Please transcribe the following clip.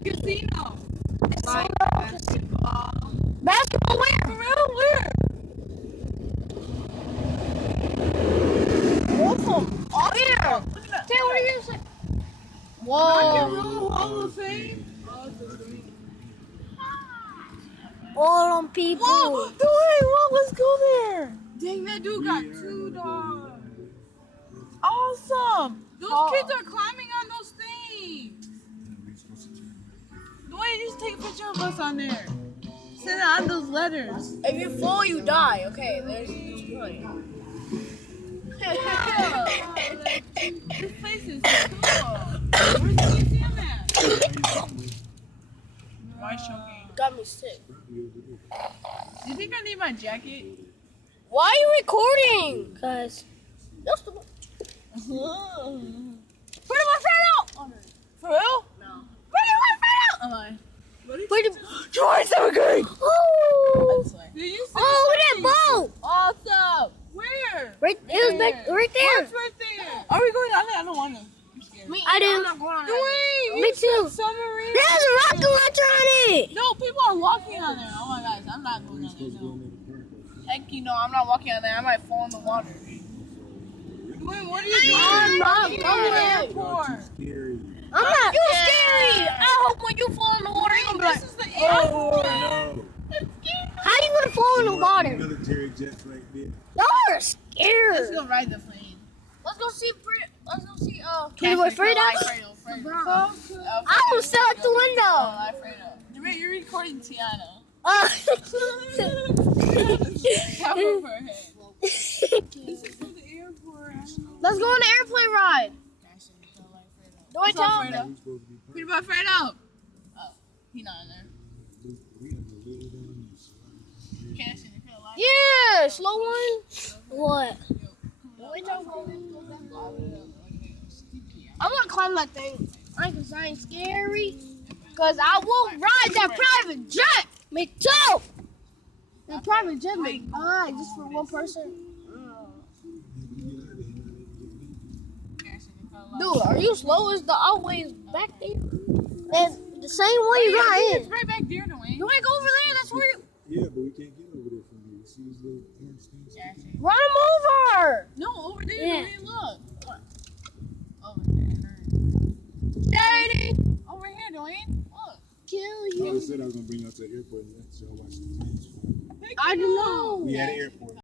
casino. Basketball. Basketball where? For real? Where? Awesome. Here. Look at that. Taylor, what are you saying? Rock and Whoa. Roll Hall of Fame. All on people. Whoa, dude, what? Let's go there. Dang, that dude got $2. Awesome. Those kids are climbing on those things. Dwayne, just take a picture of us on there. Send it on those letters. If you fall, you die. Okay, there's one. Wow. This place is cool. Where's the museum at? Why choking? Got me sick. Do you think I need my jacket? Why are you recording? Cause that's the. Put my friend out! For real? No. Put my friend out! Am I? Wait, Troy Seven oh! Did you see Oh, look at that boat! Awesome! Where? Right, it was back, right there. What's right there? Are we going on there? I don't want to. I'm scared. I do. I'm not going on there. Me too. Submarine. There's a rocket launcher on it. No, people are walking on there. Oh my gosh, I'm not going on there. No. Heck, you know, I'm not walking on there. I might fall in the water. Wait, what are you doing? I'm not Go to going. the airport. I'm not. You scary. I hope when you fall in the water, you're gonna be like, This is the airport. how you gonna fall in the water? Military jets right there. Y'all are Let's scared. go ride the plane. Let's go see. Let's go see. Can we afraid of? I was still at the window. You're recording Tiana. Let's Tap over her head. This is for the airport. go on the airplane ride. Do I tell him? Fredo? Peter by Fredo. Oh, he's not in there. Can't see the light. Yeah, slow one. What? I'm gonna climb that thing. Cause I ain't scary. Cause I will ride that private jet. Me too. The private jet, me. Alright, just for one person. Dude, are you slow as the always back there? And the same way you got It's in. right back there, Dwayne. You ain't go over there. That's where you Yeah, but we can't get over there from here. See these little orange things? run him over. No, over there, Yeah. Dwayne, look. Over there. Daddy, Over here, Dwayne. Look. kill I you. always said I was gonna bring y'all to the airport and let y'all watch the planes fly. I don't know. We at the airport.